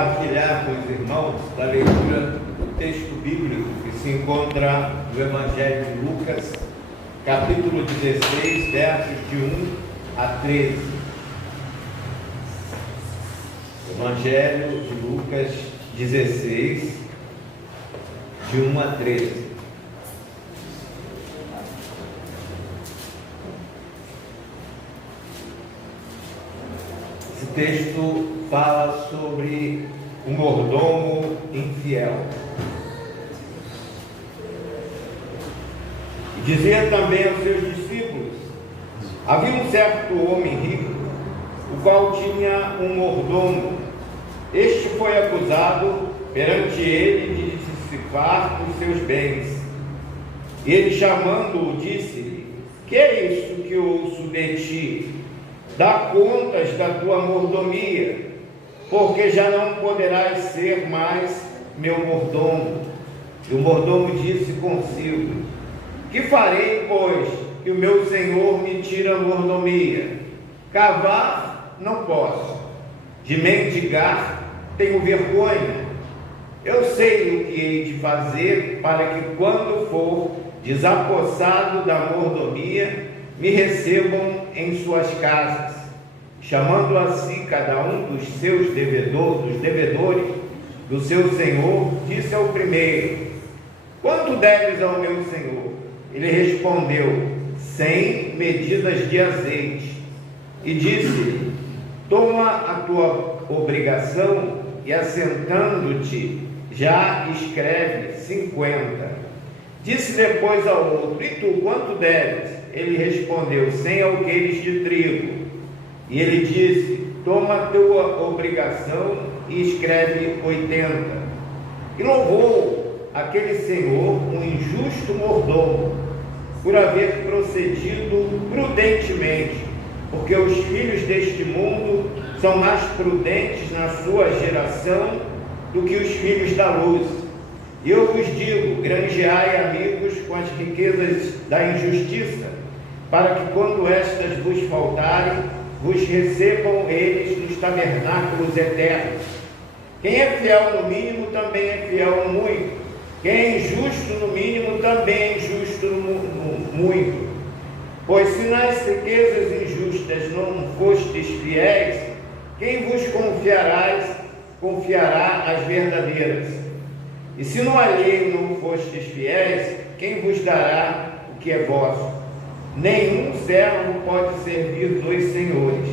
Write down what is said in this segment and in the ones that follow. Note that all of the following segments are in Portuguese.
compartilhar com os irmãos da leitura do texto bíblico que se encontra no Evangelho de Lucas, capítulo 16, versos de 1 a 13. Evangelho de Lucas 16, de 1 a 13. Esse texto fala sobre o mordomo infiel. E dizia também aos seus discípulos: havia um certo homem rico, o qual tinha um mordomo. Este foi acusado perante ele de dissipar os seus bens. Ele, chamando-o, disse-lhe: que é isso que ouço de ti? Dá contas da tua mordomia, porque já não poderás ser mais meu mordomo. E o mordomo disse consigo: que farei, pois, que o meu senhor me tira a mordomia? Cavar não posso, de mendigar tenho vergonha. Eu sei o que hei de fazer para que, quando for desapossado da mordomia, me recebam em suas casas. Chamando a si cada um dos seus devedores do seu senhor, disse ao primeiro: quanto deves ao meu senhor? Ele respondeu: 100 medidas de azeite. E disse-lhe: toma a tua obrigação e, assentando-te, já escreve 50. Disse depois ao outro: e tu, quanto deves? Ele respondeu: 100 alqueires de trigo. E ele disse: toma a tua obrigação e escreve 80. E louvou aquele senhor, um injusto mordomo, por haver procedido prudentemente, porque os filhos deste mundo são mais prudentes na sua geração do que os filhos da luz. E eu vos digo: granjeai amigos com as riquezas da injustiça, para que, quando estas vos faltarem, vos recebam eles nos tabernáculos eternos. Quem é fiel no mínimo também é fiel no muito. Quem é injusto no mínimo também é injusto no muito. Pois se nas riquezas injustas não fostes fiéis, quem vos confiará as verdadeiras? E se no alheio não fostes fiéis, quem vos dará o que é vosso? Nenhum servo pode servir dois senhores,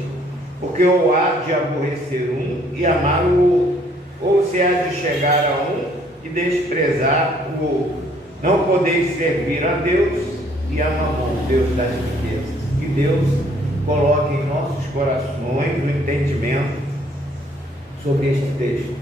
porque ou há de aborrecer um e amar o outro, ou se há de chegar a um e desprezar o outro. Não podeis servir a Deus e a Mamon, Deus das riquezas. Que Deus coloque em nossos corações o entendimento sobre este texto.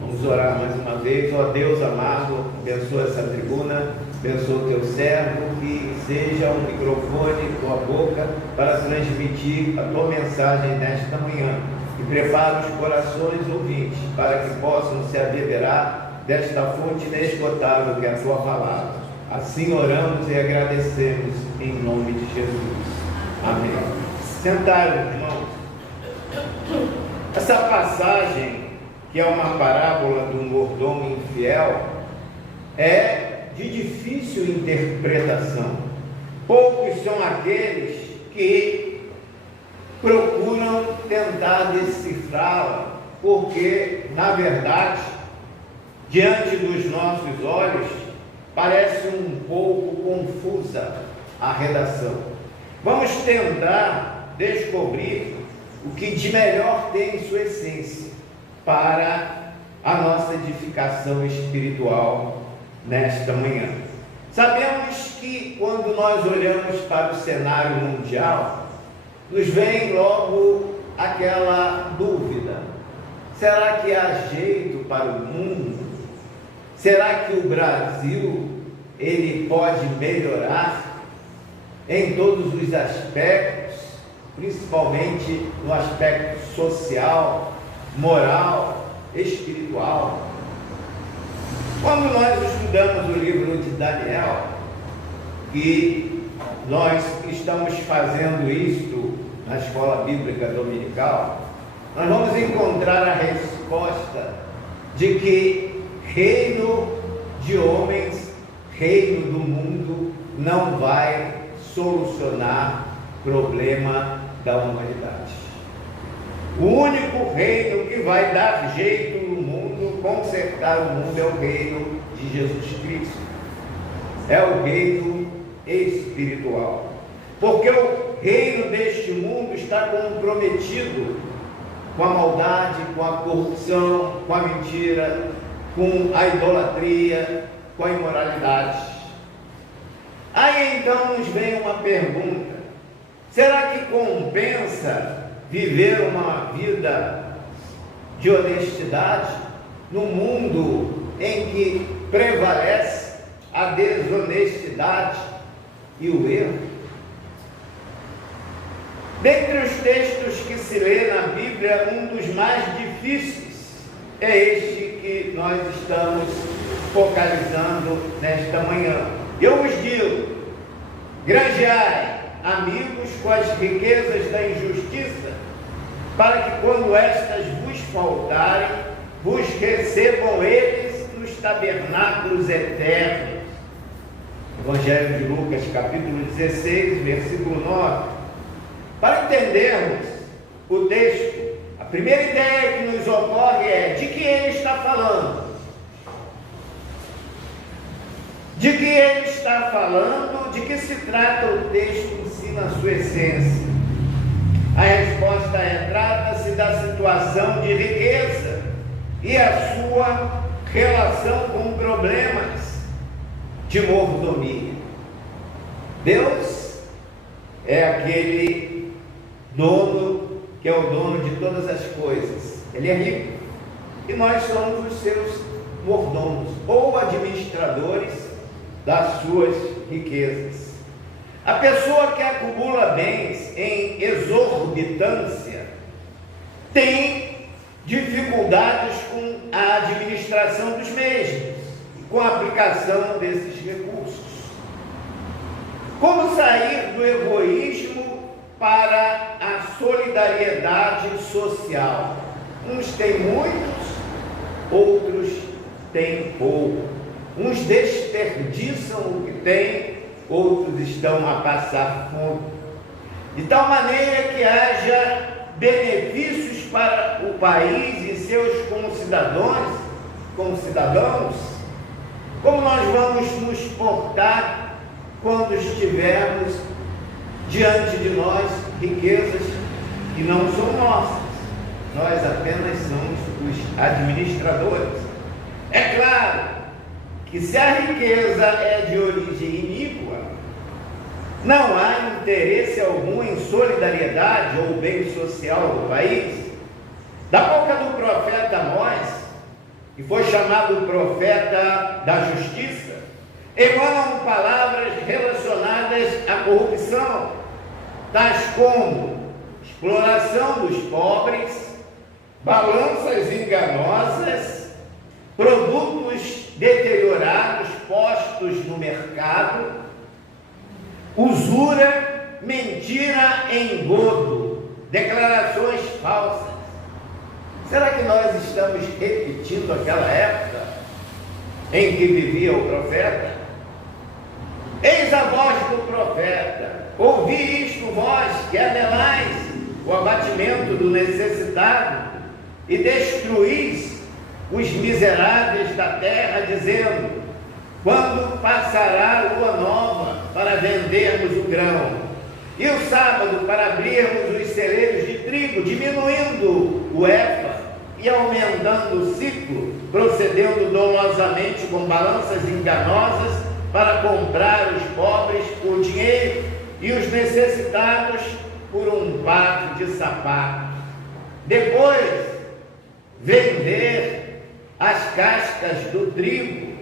Vamos orar mais uma vez. Ó Deus amado, abençoa essa tribuna, abençoa o teu servo, que seja um microfone, tua boca, para transmitir a tua mensagem nesta manhã. E prepara os corações ouvintes, para que possam se abeberar desta fonte inesgotável que é a tua palavra. Assim oramos e agradecemos em nome de Jesus. Amém. Sentaram, irmãos. Essa passagem, que é uma parábola do mordomo infiel, é de difícil interpretação. Poucos são aqueles que procuram tentar decifrá-la, porque, na verdade, diante dos nossos olhos, parece um pouco confusa a redação. Vamos tentar descobrir o que de melhor tem em sua essência para a nossa edificação espiritual nesta manhã. Sabemos que quando nós olhamos para o cenário mundial, nos vem logo aquela dúvida: será que há jeito para o mundo? Será que o Brasil ele pode melhorar em todos os aspectos, principalmente no aspecto social, moral, espiritual? Quando nós estudamos o livro de Daniel, e nós estamos fazendo isto na escola bíblica dominical, nós vamos encontrar a resposta de que reino de homens, reino do mundo, não vai solucionar problema da humanidade. O único reino que vai dar jeito no mundo, consertar o mundo, é o reino de Jesus Cristo. É o reino espiritual. Porque o reino deste mundo está comprometido com a maldade, com a corrupção, com a mentira, com a idolatria, com a imoralidade. Aí então nos vem uma pergunta: será que compensa viver uma vida de honestidade no mundo em que prevalece a desonestidade e o erro? Dentre os textos que se lê na Bíblia, um dos mais difíceis é este que nós estamos focalizando nesta manhã. Eu vos digo: granjeai amigos com as riquezas da injustiça, para que quando estas vos faltarem, vos recebam eles nos tabernáculos eternos. Evangelho de Lucas, capítulo 16, versículo 9. Para entendermos o texto, a primeira ideia que nos ocorre é: de que ele está falando? De que ele está falando? De que se trata o texto em si na sua essência? A resposta é: trata-se da situação de riqueza e a sua relação com problemas de mordomia. Deus é aquele dono que é o dono de todas as coisas. Ele é rico e nós somos os seus mordomos ou administradores das suas riquezas. A pessoa que acumula bens em exorbitância tem dificuldades com a administração dos mesmos e com a aplicação desses recursos. Como sair do egoísmo para a solidariedade social? Uns têm muitos, outros têm pouco. Uns desperdiçam o que têm, outros estão a passar fome. De tal maneira que haja benefícios para o país e seus concidadãos. Como nós vamos nos portar quando estivermos diante de nós riquezas que não são nossas? Nós apenas somos os administradores. É claro que se a riqueza é de origem iníqua, não há interesse algum em solidariedade ou bem social do país. Da boca do profeta Amós, que foi chamado profeta da justiça, emanam palavras relacionadas à corrupção, tais como exploração dos pobres, balanças enganosas, produtos deteriorados postos no mercado, usura, mentira, engodo, declarações falsas. Será que nós estamos repetindo aquela época em que vivia o profeta? Eis a voz do profeta: ouvi isto, vós que anelais o abatimento do necessitado e destruís os miseráveis da terra, dizendo: quando passará a lua nova para vendermos o grão, e o sábado para abrirmos os celeiros de trigo, diminuindo o efa e aumentando o ciclo, procedendo dolosamente com balanças enganosas para comprar os pobres por dinheiro e os necessitados por um par de sapatos. Depois, vender as cascas do trigo,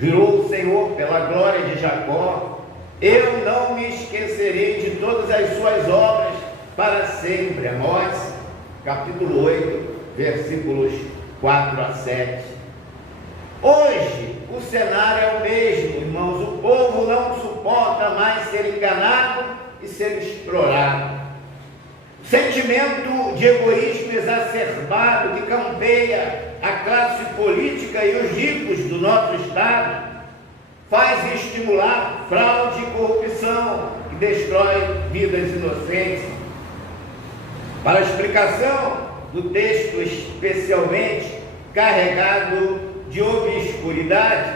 jurou o Senhor pela glória de Jacó: eu não me esquecerei de todas as suas obras para sempre. Amós, capítulo 8, versículos 4 a 7. Hoje, o cenário é o mesmo, irmãos. O povo não suporta mais ser enganado e ser explorado. O sentimento de egoísmo exacerbado que campeia a classe política e os ricos do nosso Estado faz estimular fraude e corrupção que destrói vidas inocentes. Para a explicação do texto especialmente carregado de obscuridade,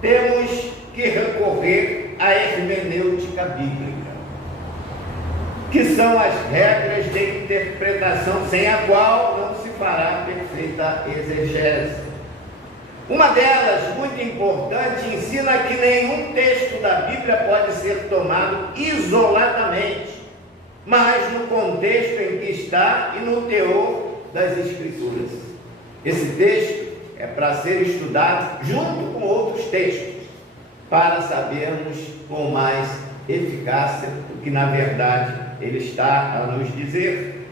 temos que recorrer à hermenêutica bíblica, que são as regras de interpretação sem a qual não se fará perfeita exegese. Uma delas, muito importante, ensina que nenhum texto da Bíblia pode ser tomado isoladamente, mas no contexto em que está e no teor das Escrituras. Esse texto é para ser estudado junto com outros textos, para sabermos com mais eficácia o que na verdade ele está a nos dizer.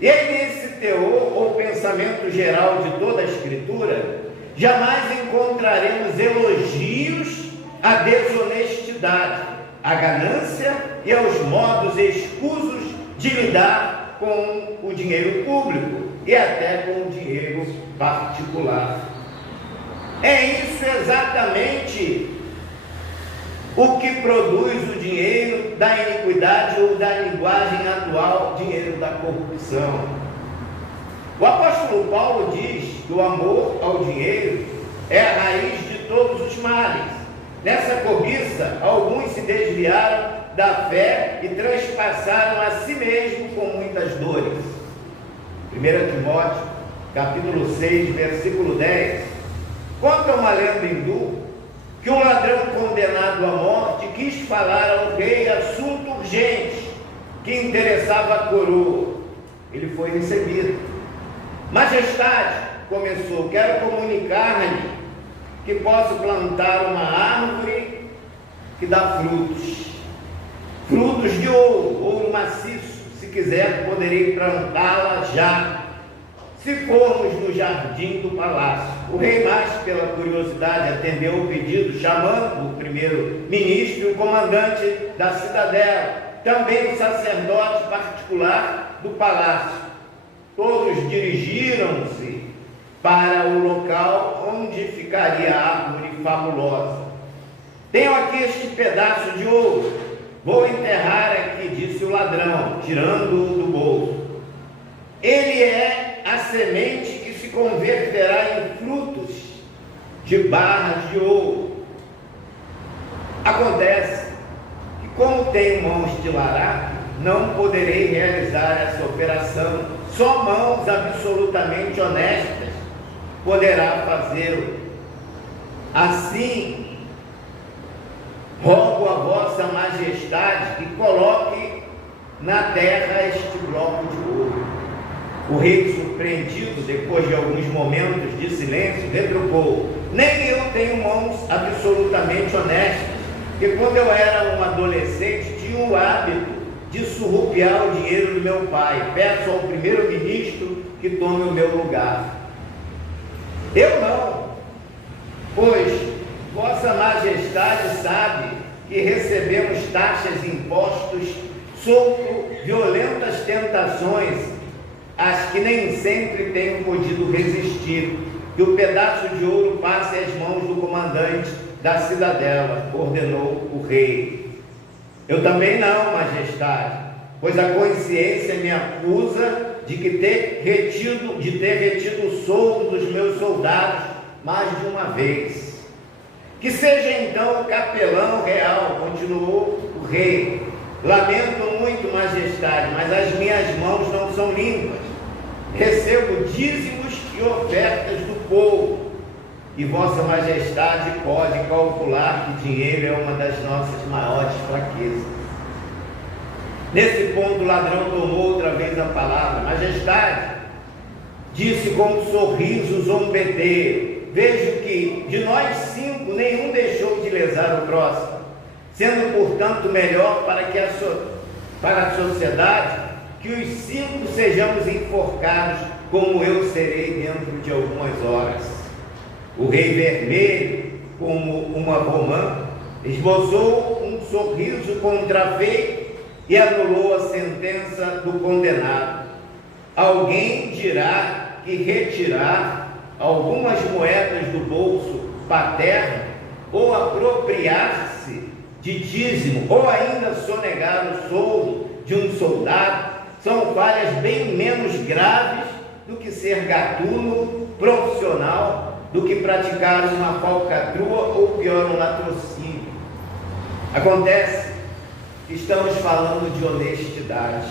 E aí, nesse teor ou pensamento geral de toda a Escritura, jamais encontraremos elogios à desonestidade, à ganância e aos modos escusos de lidar com o dinheiro público e até com o dinheiro particular. É isso exatamente o que produz o dinheiro da iniquidade ou da linguagem atual, dinheiro da corrupção. O apóstolo Paulo diz que o amor ao dinheiro é a raiz de todos os males. Nessa cobiça, alguns se desviaram da fé e transpassaram a si mesmo com muitas dores. 1 Timóteo, capítulo 6, versículo 10, conta uma lenda hindu que um ladrão condenado à morte quis falar ao rei assunto urgente que interessava a coroa. Ele foi recebido. Majestade, começou, quero comunicar-lhe que posso plantar uma árvore que dá frutos de ouro maciço. Se quiser, poderei plantá-la já, se formos no jardim do palácio. O rei, mais pela curiosidade, atendeu o pedido, chamando o primeiro-ministro e o comandante da cidadela, também o sacerdote particular do palácio. Todos dirigiram-se para o local onde ficaria a árvore fabulosa. Tenho aqui este pedaço de ouro, vou enterrar aqui, disse o ladrão, tirando-o do bolso. Ele é a semente que se converterá em frutos de barras de ouro. Acontece que, como tenho mãos de larápio, não poderei realizar essa operação. Só mãos absolutamente honestas poderá fazê-lo. Assim, rogo a vossa majestade que coloque na terra este bloco de ouro. O rei, surpreendido, depois de alguns momentos de silêncio, retrucou: nem eu tenho mãos absolutamente honestas, porque quando eu era um adolescente tinha o hábito de surrupiar o dinheiro do meu pai. Peço ao primeiro-ministro que tome o meu lugar. Eu não, pois vossa majestade sabe que recebemos taxas e impostos, sofro violentas tentações, as que nem sempre tenho podido resistir, que o pedaço de ouro passe às mãos do comandante da cidadela, ordenou o rei. Eu também não, majestade, pois a consciência me acusa de ter retido o soldo dos meus soldados mais de uma vez. Que seja então o capelão real, continuou o rei. Lamento muito, majestade, mas as minhas mãos não são limpas. Recebo dízimos e ofertas do povo, e vossa majestade pode calcular que dinheiro é uma das nossas maiores fraquezas. Nesse ponto, o ladrão tomou outra vez a palavra. Majestade, disse com um sorriso zombeteiro, vejo que de nós 5 nenhum deixou de lesar o próximo, sendo portanto melhor para a sociedade que os 5 sejamos enforcados, como eu serei dentro de algumas horas. O rei vermelho, como uma romã, esboçou um sorriso contrafeito e anulou a sentença do condenado. Alguém dirá que retirar algumas moedas do bolso paterno, ou apropriar-se de dízimo, ou ainda sonegar o soldo de um soldado, são falhas bem menos graves do que ser gatuno profissional, do que praticar uma falcatrua ou pior, um latrocínio. Acontece que estamos falando de honestidade,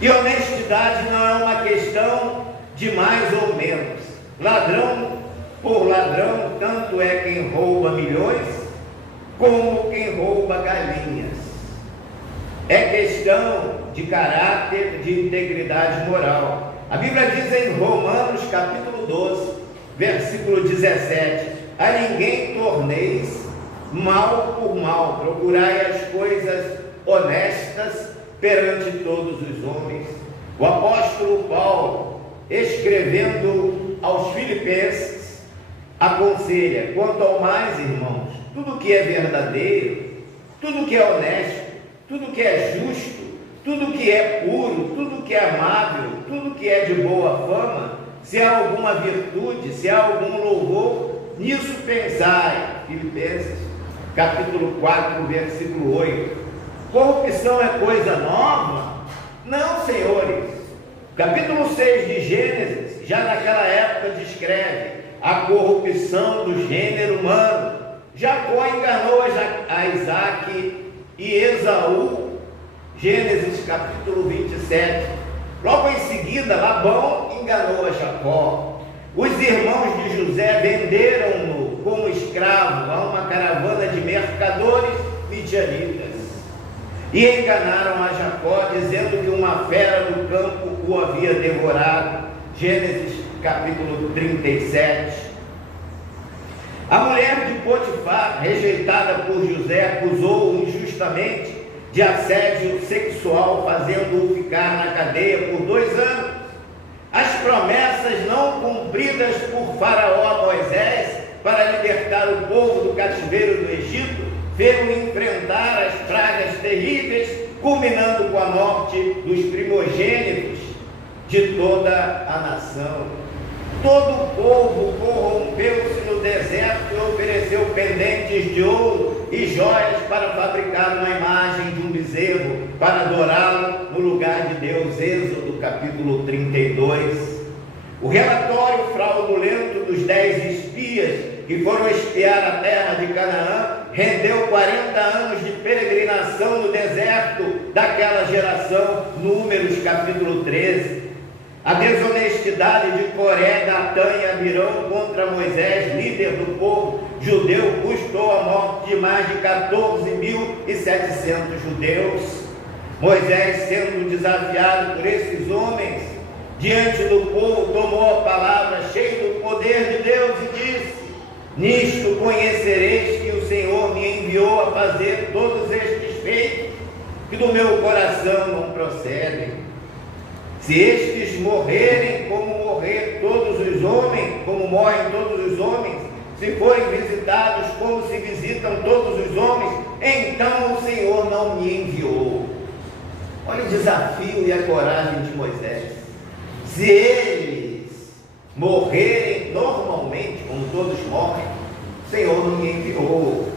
e honestidade não é uma questão de mais ou menos. Ladrão por ladrão, tanto é quem rouba milhões como quem rouba galinhas. É questão de caráter, de integridade moral. A Bíblia diz em Romanos capítulo 12, versículo 17: a ninguém torneis mal por mal, procurai as coisas honestas perante todos os homens. O apóstolo Paulo, escrevendo aos Filipenses, aconselha: quanto ao mais, irmãos, tudo que é verdadeiro, tudo que é honesto, tudo que é justo, tudo que é puro, tudo que é amável, tudo que é de boa fama, se há alguma virtude, se há algum louvor, nisso pensai. Filipenses capítulo 4, versículo 8. Corrupção é coisa nova? Não, senhores. Capítulo 6 de Gênesis, já naquela época, descreve a corrupção do gênero humano. Jacó enganou a Isaac e Esaú, Gênesis capítulo 27. Logo em seguida, Labão enganou a Jacó. Os irmãos de José venderam-no como escravo a uma caravana de mercadores midianitas e enganaram a Jacó, dizendo que uma fera do campo o havia devorado. Gênesis capítulo 37. A mulher de Potifar, rejeitada por José, acusou-o injustamente de assédio sexual, fazendo-o ficar na cadeia por 2 anos. As promessas não cumpridas por Faraó a Moisés para libertar o povo do cativeiro do Egito fez-o enfrentar as pragas terríveis, culminando com a morte dos primogênitos de toda a nação. Todo o povo corrompeu-se no deserto e ofereceu pendentes de ouro e joias para fabricar uma imagem de um bezerro, para adorá-lo no lugar de Deus. Êxodo capítulo 32. O relatório fraudulento dos 10 espias que foram espiar a terra de Canaã rendeu 40 anos de peregrinação no deserto daquela geração. Números capítulo 13. A desonestidade de Coré, Datã e Abirão contra Moisés, líder do povo judeu, custou a morte de mais de 14.700 judeus. Moisés, sendo desafiado por esses homens diante do povo, tomou a palavra cheio do poder de Deus e disse: nisto conhecereis que o Senhor me enviou a fazer todos estes feitos, que do meu coração não procedem. Se estes morrerem como morrer todos os homens, como morrem todos os homens, se forem visitados como se visitam todos os homens, então o Senhor não me enviou. Olha o desafio e a coragem de Moisés. Se eles morrerem normalmente, como todos morrem, o Senhor não me enviou.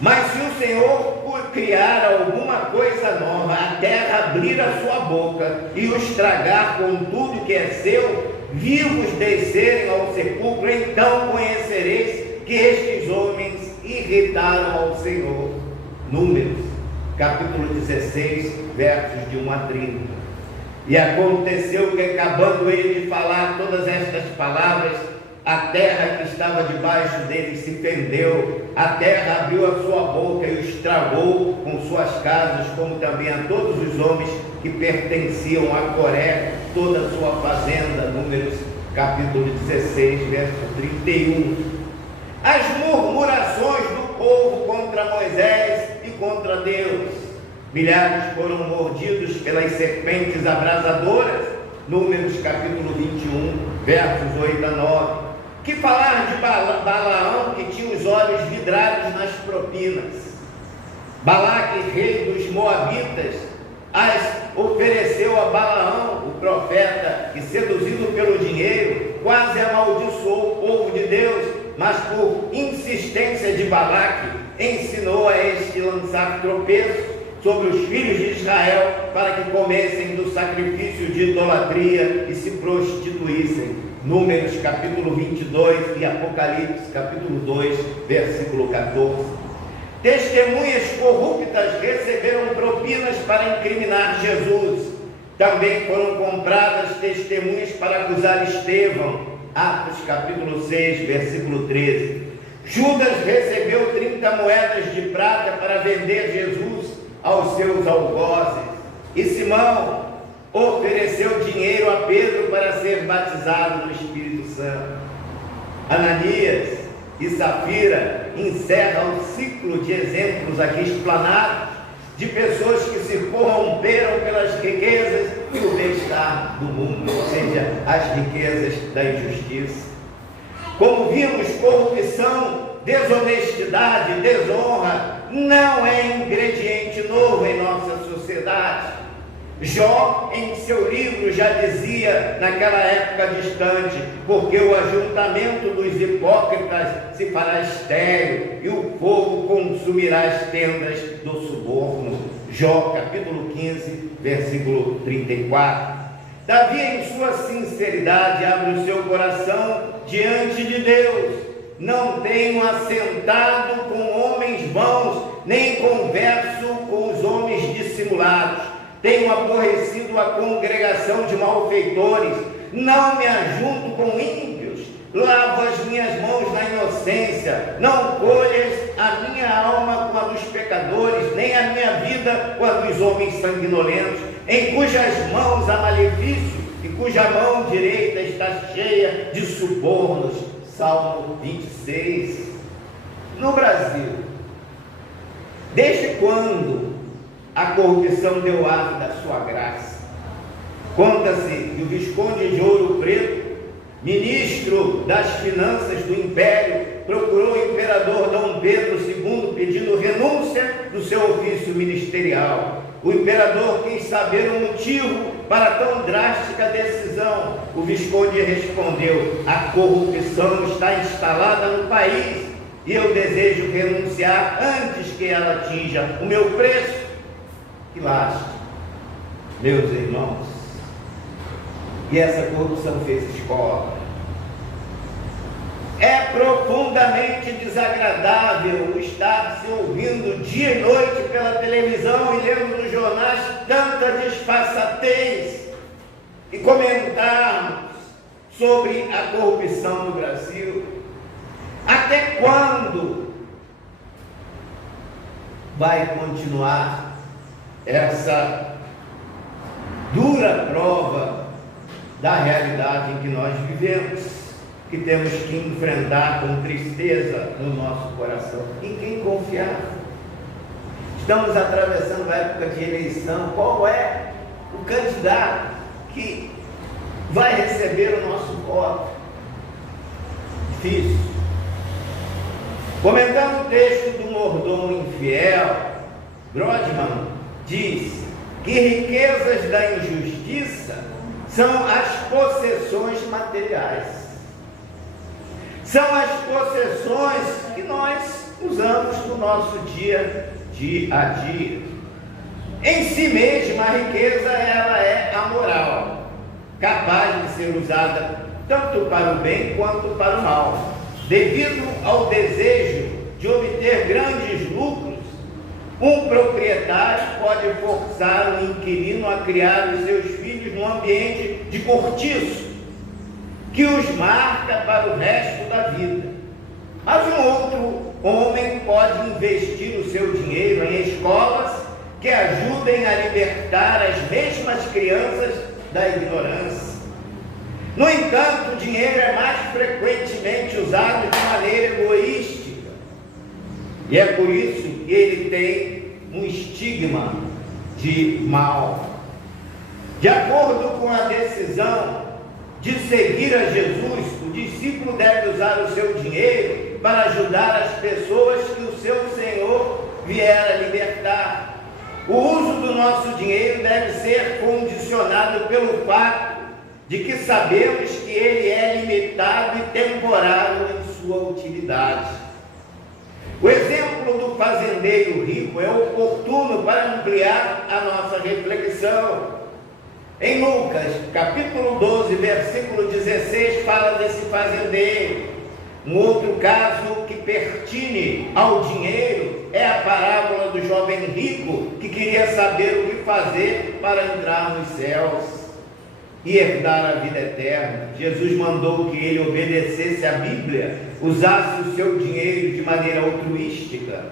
Mas se o Senhor criar alguma coisa nova, a terra abrir a sua boca e os tragar com tudo que é seu, vivos descerem ao sepulcro, então conhecereis que estes homens irritaram ao Senhor. Números, capítulo 16, versos de 1 a 30. E aconteceu que, acabando ele de falar todas estas palavras, a terra que estava debaixo dele se fendeu, a terra abriu a sua boca e os tragou com suas casas, como também a todos os homens que pertenciam a Coré, toda a sua fazenda. Números capítulo 16, verso 31. As murmurações do povo contra Moisés e contra Deus. Milhares foram mordidos pelas serpentes abrasadoras. Números capítulo 21, versos 8 a 9. Que falar de Balaão, que tinha os olhos vidrados nas propinas. Balaque, rei dos Moabitas, as ofereceu a Balaão, o profeta, que, seduzido pelo dinheiro, quase amaldiçoou o povo de Deus, mas por insistência de Balaque, ensinou a este lançar tropeços sobre os filhos de Israel, para que comessem do sacrifício de idolatria e se prostituíssem. Números capítulo 22 e Apocalipse capítulo 2, versículo 14. Testemunhas corruptas receberam propinas para incriminar Jesus. Também foram compradas testemunhas para acusar Estevão. Atos capítulo 6, versículo 13. Judas recebeu 30 moedas de prata para vender Jesus aos seus algozes. E Simão ofereceu dinheiro a Pedro para ser batizado no Espírito Santo. Ananias e Safira encerram o ciclo de exemplos aqui explanados de pessoas que se corromperam pelas riquezas e o bem-estar do mundo, ou seja, as riquezas da injustiça. Como vimos, corrupção, desonestidade, desonra não é ingrediente novo em nossa sociedade. Jó, em seu livro, já dizia naquela época distante: porque o ajuntamento dos hipócritas se fará estéril e o fogo consumirá as tendas do suborno. Jó capítulo 15, versículo 34. Davi, em sua sinceridade, abre o seu coração diante de Deus: não tenho assentado com homens vãos, nem converso com os homens dissimulados. Tenho aborrecido a congregação de malfeitores, não me ajunto com ímpios. Lavo as minhas mãos na inocência, não colhes a minha alma com a dos pecadores, nem a minha vida com a dos homens sanguinolentos, em cujas mãos há malefício e cuja mão direita está cheia de subornos. Salmo 26. No Brasil, desde quando a corrupção deu ave da sua graça? Conta-se que o Visconde de Ouro Preto, ministro das finanças do Império, procurou o imperador Dom Pedro II pedindo renúncia do seu ofício ministerial. O imperador quis saber o motivo para tão drástica decisão. O Visconde respondeu: a corrupção está instalada no país e eu desejo renunciar antes que ela atinja o meu preço. Que lástima, meus irmãos. E essa corrupção fez escola. É profundamente desagradável estar se ouvindo dia e noite pela televisão e lendo nos jornais tanta disfarçatez e comentarmos sobre a corrupção no Brasil. Até quando vai continuar essa dura prova da realidade em que nós vivemos, que temos que enfrentar com tristeza no nosso coração? Em quem confiar? Estamos atravessando uma época de eleição. Qual é o candidato que vai receber o nosso voto? Difícil. Comentando o texto do mordomo infiel, Brodmann diz que riquezas da injustiça são as possessões materiais. São as possessões que nós usamos no nosso dia a dia. Em si mesma, a riqueza ela é amoral, capaz de ser usada tanto para o bem quanto para o mal. Devido ao desejo de obter grandes lucros, um proprietário pode forçar um inquilino a criar os seus filhos num ambiente de cortiço, que os marca para o resto da vida. Mas um outro homem pode investir o seu dinheiro em escolas que ajudem a libertar as mesmas crianças da ignorância. No entanto, o dinheiro é mais frequentemente usado de maneira egoística, e é por isso que ele tem um estigma de mal. De acordo com a decisão de seguir a Jesus, o discípulo deve usar o seu dinheiro para ajudar as pessoas que o seu Senhor vier a libertar. O uso do nosso dinheiro deve ser condicionado pelo fato de que sabemos que ele é limitado e temporário em sua utilidade. O exemplo do fazendeiro rico é oportuno para ampliar a nossa reflexão. Em Lucas, capítulo 12, versículo 16, fala desse fazendeiro. Um outro caso que pertine ao dinheiro é a parábola do jovem rico que queria saber o que fazer para entrar nos céus e herdar a vida eterna. Jesus mandou que ele obedecesse à Bíblia, usasse o seu dinheiro de maneira altruística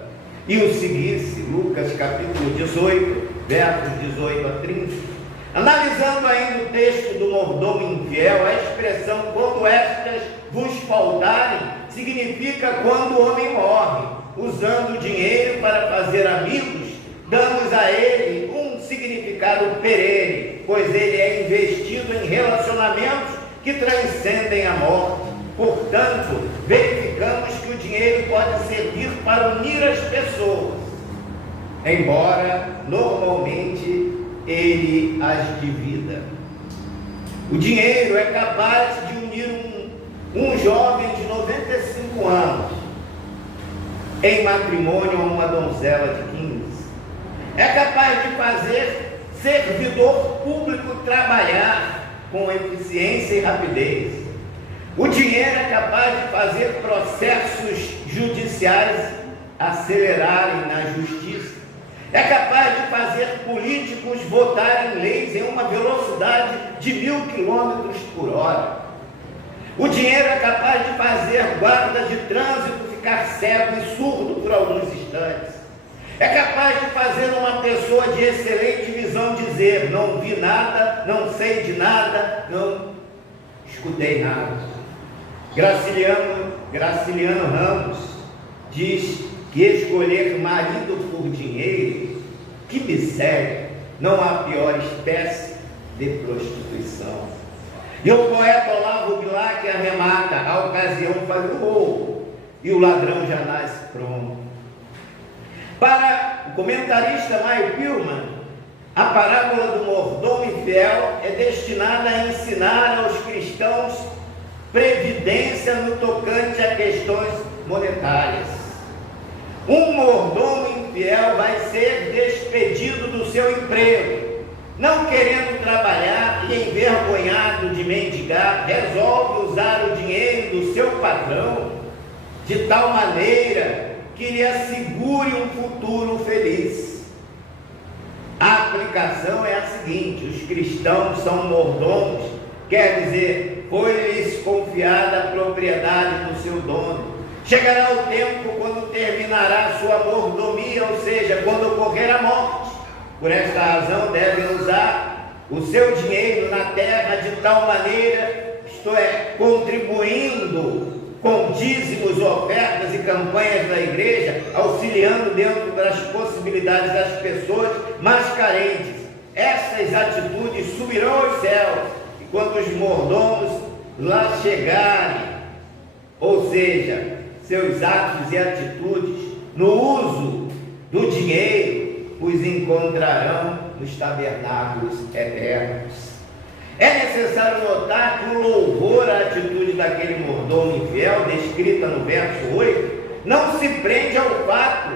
e o seguisse. Lucas capítulo 18, versos 18 a 30. Analisando ainda o texto do mordomo infiel, a expressão "quando estas vos faltarem" significa quando o homem morre. Usando o dinheiro para fazer amigos, damos a ele um significado perene, pois ele é investido em relacionamentos que transcendem a morte. Portanto, verificamos que o dinheiro pode servir para unir as pessoas, embora normalmente ele as divida. O dinheiro é capaz de unir um jovem de 95 anos em matrimônio a uma donzela de 15. É capaz de fazer servidor público trabalhar com eficiência e rapidez. O dinheiro é capaz de fazer processos judiciais acelerarem na justiça. É capaz de fazer políticos votarem leis em uma velocidade de 1000 km por hora. O dinheiro é capaz de fazer guarda de trânsito ficar cego e surdo por alguns instantes. É capaz de fazer uma pessoa de excelente visão dizer: não vi nada, não sei de nada, não escutei nada. Graciliano Ramos diz que escolher marido por dinheiro, que miséria, não há pior espécie de prostituição. E o poeta Olavo Bilac arremata: a ocasião faz o roubo e o ladrão já nasce pronto. Para o comentarista Maio Pilman, a parábola do mordomo infiel é destinada a ensinar aos cristãos previdência no tocante a questões monetárias. Um mordomo infiel vai ser despedido do seu emprego, não querendo trabalhar e envergonhado de mendigar, resolve usar o dinheiro do seu patrão de tal maneira que lhe assegure um futuro feliz. A aplicação é a seguinte: os cristãos são mordomos, quer dizer, foi-lhes confiada a propriedade do seu dono. Chegará o tempo quando terminará sua mordomia, ou seja, quando ocorrer a morte. Por esta razão devem usar o seu dinheiro na terra de tal maneira, isto é, contribuindo com dízimos, ofertas e campanhas da igreja, auxiliando dentro das possibilidades das pessoas mais carentes. Essas atitudes subirão aos céus, e quando os mordomos lá chegarem, ou seja, seus atos e atitudes no uso do dinheiro, os encontrarão nos tabernáculos eternos. É necessário notar que o louvor à atitude daquele mordomo infiel, descrita no verso 8, não se prende ao fato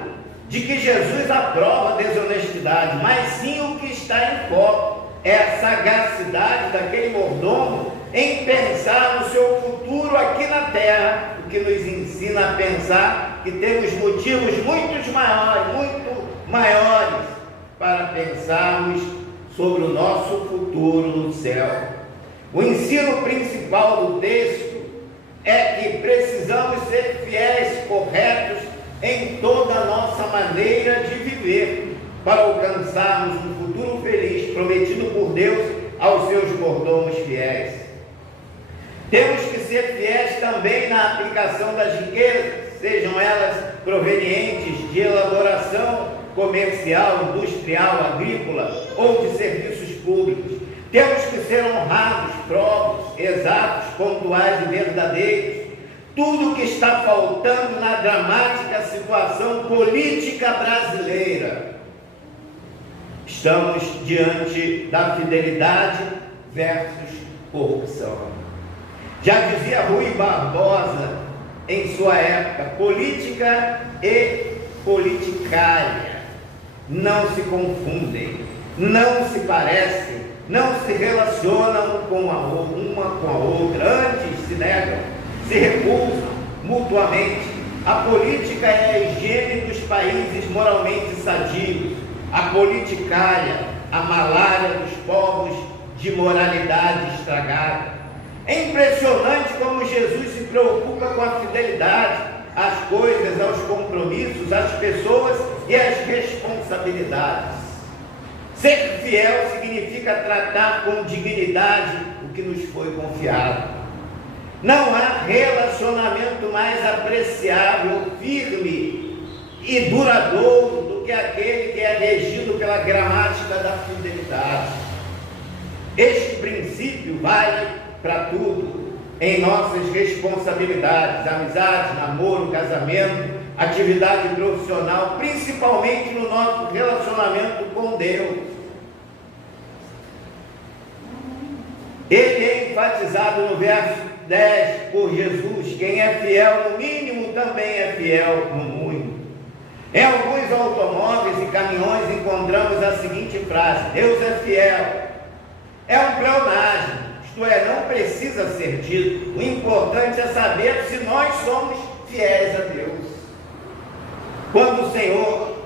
de que Jesus aprova a desonestidade, mas sim o que está em foco é a sagacidade daquele mordomo em pensar no seu futuro aqui na terra, o que nos ensina a pensar que temos motivos muito maiores para pensarmos sobre o nosso futuro no céu. O ensino principal do texto é que precisamos ser fiéis, corretos em toda a nossa maneira de viver, para alcançarmos um futuro feliz prometido por Deus aos seus mordomos fiéis. Temos que ser fiéis também na aplicação das riquezas, sejam elas provenientes de elaboração comercial, industrial, agrícola ou de serviços públicos. Temos que ser honrados, próprios, exatos, pontuais e verdadeiros. tudo o que está faltando na dramática situação política brasileira. Estamos diante da fidelidade versus corrupção. Já dizia Rui Barbosa em sua época: política e politicária não se confundem, não se parecem, não se relacionam uma com a outra, antes se negam, se recusam mutuamente. A política é a higiene dos países moralmente sadios, a politicária, a malária dos povos de moralidade estragada. É impressionante como Jesus se preocupa com a fidelidade às coisas, aos compromissos, às pessoas e às responsabilidades. Ser fiel significa tratar com dignidade o que nos foi confiado. Não há relacionamento mais apreciável, firme e duradouro do que aquele que é regido pela gramática da fidelidade. Este princípio vale para tudo, em nossas responsabilidades, amizade, namoro, casamento, atividade profissional, principalmente no nosso relacionamento com Deus. Ele é enfatizado no verso 10 por Jesus: quem é fiel no mínimo também é fiel no muito. Em alguns automóveis e caminhões encontramos a seguinte frase: Deus é fiel. É um pleonasmo, isto é, não precisa ser dito. O importante é saber se nós somos fiéis a Deus. Quando o Senhor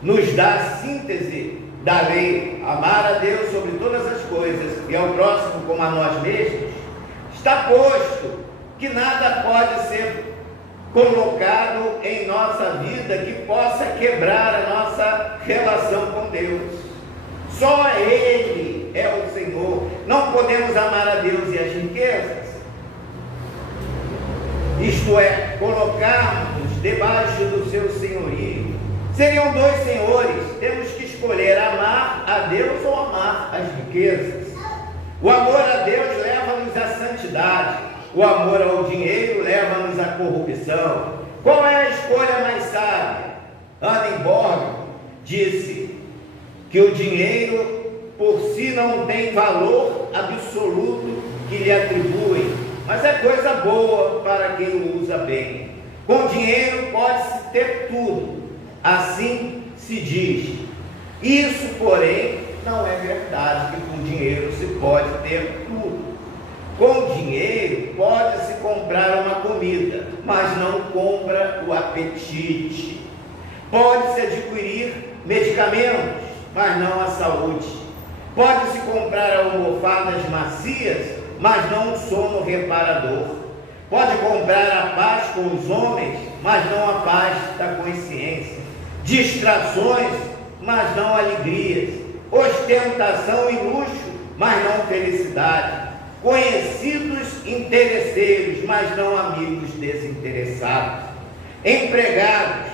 nos dá a síntese da lei, amar a Deus sobre todas as coisas e ao próximo como a nós mesmos, está posto que nada pode ser colocado em nossa vida que possa quebrar a nossa relação com Deus. Só Ele é o Senhor. Não podemos amar a Deus e as riquezas, isto é, colocarmos debaixo do seu senhorio. Seriam dois senhores, temos que escolher amar a Deus ou amar as riquezas. O amor a Deus leva-nos à santidade, o amor ao dinheiro leva-nos à corrupção. Qual é a escolha mais sábia? Annenborg disse que o dinheiro por si não tem valor absoluto que lhe atribuem, mas é coisa boa para quem o usa bem. Com dinheiro pode-se ter tudo, assim se diz. Isso, porém, não é verdade que com dinheiro se pode ter tudo. Com dinheiro pode-se comprar uma comida, mas não compra o apetite. Pode-se adquirir medicamentos, mas não a saúde. Pode-se comprar almofadas macias, mas não um sono reparador. Pode comprar a paz com os homens, mas não a paz da consciência. Distrações, mas não alegrias. Ostentação e luxo, mas não felicidade. Conhecidos interesseiros, mas não amigos desinteressados. Empregados,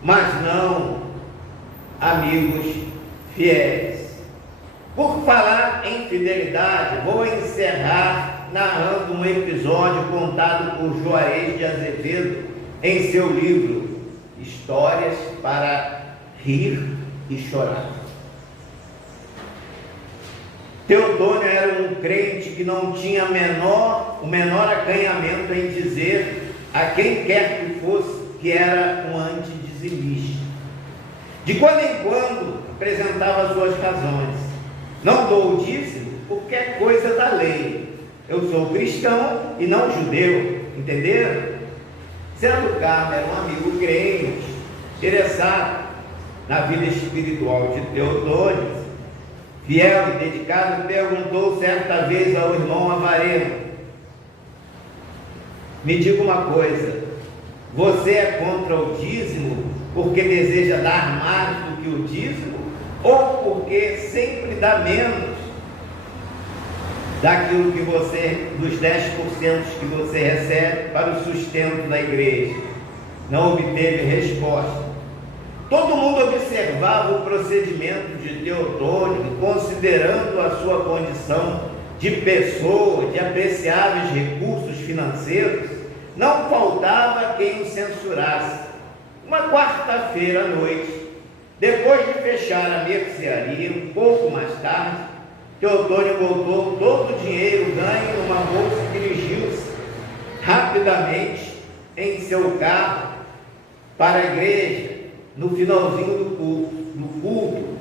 mas não amigos fiéis. Por falar em fidelidade, vou encerrar narrando um episódio contado por Juarez de Azevedo em seu livro Histórias para Rir e Chorar. Teotônio era um crente que não tinha o menor acanhamento em dizer a quem quer que fosse que era um antidizimista. De quando em quando apresentava suas razões. Não dou o dízimo porque é coisa da lei. Eu sou cristão e não judeu, entenderam? Sendo Carmo era um amigo crente, interessado na vida espiritual de Teotônio, fiel e dedicado, perguntou certa vez ao irmão Avareno: me diga uma coisa, você é contra o dízimo porque deseja dar mais do que o dízimo, ou porque sempre dá menos daquilo que você, dos 10% que você recebe para o sustento da igreja? Não obteve resposta. Todo mundo observava o procedimento de Teotônio, considerando a sua condição de pessoas de apreciáveis recursos financeiros, não faltava quem o censurasse. Uma quarta-feira à noite, depois de fechar a mercearia, um pouco mais tarde, Teotônio botou todo o dinheiro ganho numa bolsa e dirigiu-se rapidamente em seu carro para a igreja, no finalzinho do culto,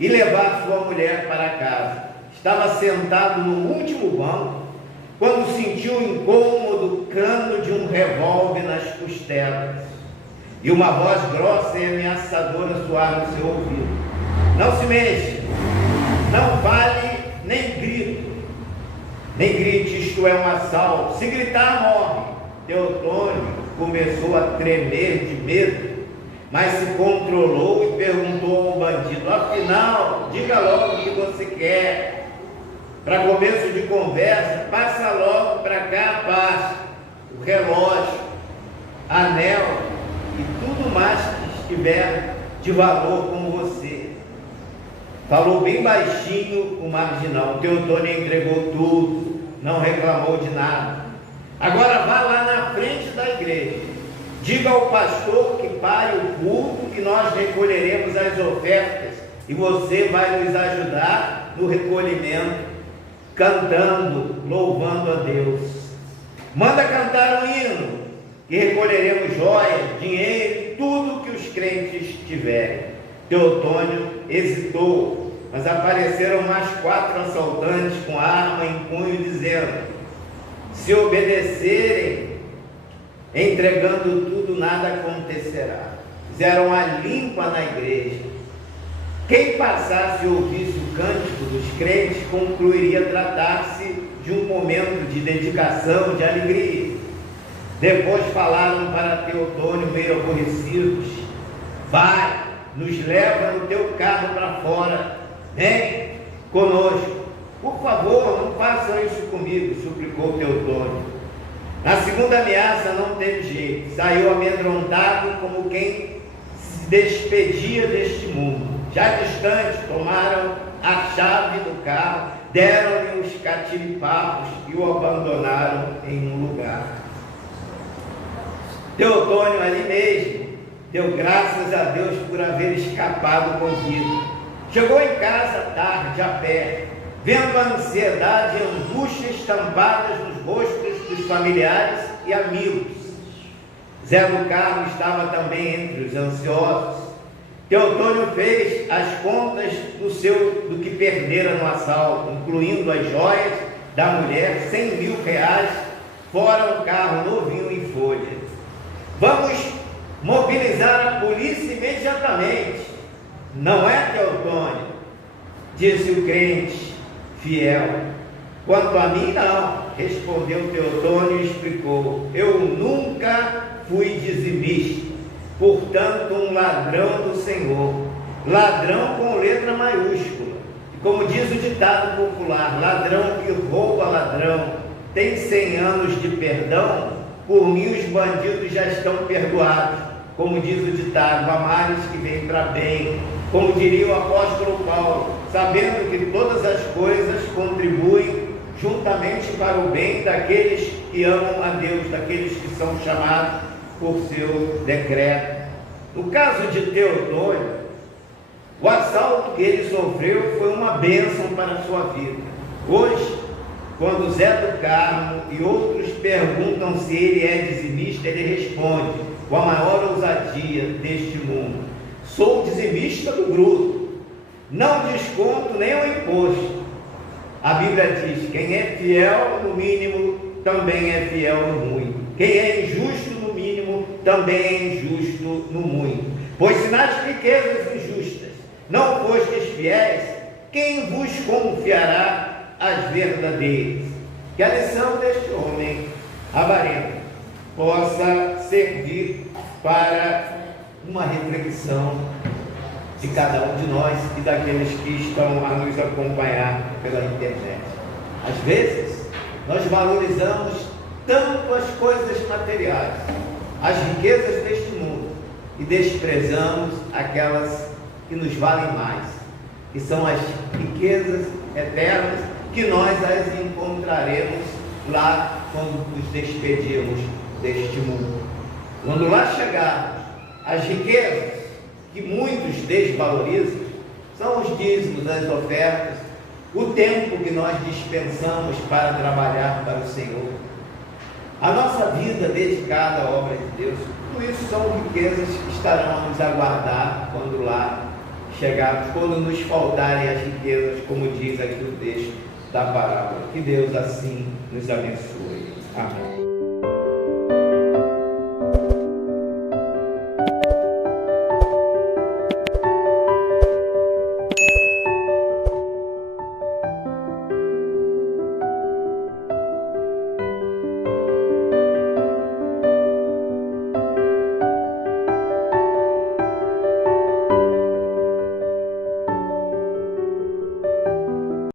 e levar sua mulher para casa. Estava sentado no último banco, quando sentiu o incômodo cano de um revólver nas costelas, e uma voz grossa e ameaçadora soar no seu ouvido: não se mexa, não fale nem grite, isto é um assalto, se gritar morre. Teotônio começou a tremer de medo, mas se controlou e perguntou ao bandido: afinal, diga logo o que você quer. Para começo de conversa, passa logo para cá a pasta, o relógio, anel e tudo mais que estiver de valor com você. Falou bem baixinho o marginal. Teotônio entregou tudo, não reclamou de nada. Agora vá lá na frente da igreja, diga ao pastor que pare o culto, que nós recolheremos as ofertas e você vai nos ajudar no recolhimento, cantando, louvando a Deus. Manda cantar um hino, que recolheremos joias, dinheiro, tudo que os crentes tiverem. Teotônio hesitou, mas apareceram mais 4 assaltantes com arma em punho, dizendo: se obedecerem, entregando tudo, nada acontecerá. Fizeram a limpa na igreja. Quem passasse e ouvisse o cântico dos crentes concluiria tratar-se de um momento de dedicação, de alegria. Depois falaram para Teotônio, meio aborrecidos: vai, nos leva no teu carro para fora, vem conosco. Por favor, não façam isso comigo, suplicou Teotônio. Na segunda ameaça não teve jeito, saiu amedrontado como quem se despedia deste mundo. Já distante, tomaram a chave do carro, deram-lhe os catiripapos e o abandonaram em um lugar. Teotônio ali mesmo deu graças a Deus por haver escapado com vida. Chegou em casa tarde, a pé, vendo a ansiedade e a angústia estampadas nos rostos dos familiares e amigos. Zé do Carmo estava também entre os ansiosos. Teotônio fez as contas do que perdera no assalto, incluindo as joias da mulher, 100 mil reais, fora um carro novinho em folha. Vamos mobilizar a polícia imediatamente. Não é, Teotônio? Disse o crente fiel. Quanto a mim, não, respondeu Teotônio e explicou: eu nunca fui dizimista, portanto um ladrão do Senhor, ladrão com letra maiúscula. E como diz o ditado popular: ladrão que rouba ladrão tem 100 anos de perdão, por mim os bandidos já estão perdoados. Como diz o ditado: há males que vêm para bem. Como diria o apóstolo Paulo: sabendo que todas as coisas contribuem juntamente para o bem daqueles que amam a Deus, daqueles que são chamados por seu decreto. No caso de Teotônio, o assalto que ele sofreu foi uma bênção para a sua vida. Hoje, quando Zé do Carmo e outros perguntam se ele é dizimista, ele responde com a maior ousadia deste mundo: sou dizimista do bruto, não desconto nem o imposto. A Bíblia diz: quem é fiel no mínimo também é fiel no muito. Quem é injusto no mínimo também é injusto no muito. Pois se nas riquezas injustas não fostes fiéis, quem vos confiará as verdadeiras? Que a lição deste homem avarento possa servir para uma reflexão de cada um de nós e daqueles que estão a nos acompanhar pela internet. Às vezes, nós valorizamos tanto as coisas materiais, as riquezas deste mundo, e desprezamos aquelas que nos valem mais, que são as riquezas eternas, que nós as encontraremos lá quando nos despedirmos deste mundo. Quando lá chegarmos, as riquezas que muitos desvalorizam são os dízimos, as ofertas, o tempo que nós dispensamos para trabalhar para o Senhor, a nossa vida dedicada à obra de Deus. Tudo isso são riquezas que estarão a nos aguardar quando lá chegarmos, quando nos faltarem as riquezas, como diz aqui o texto da parábola. Que Deus assim nos abençoe. Amém.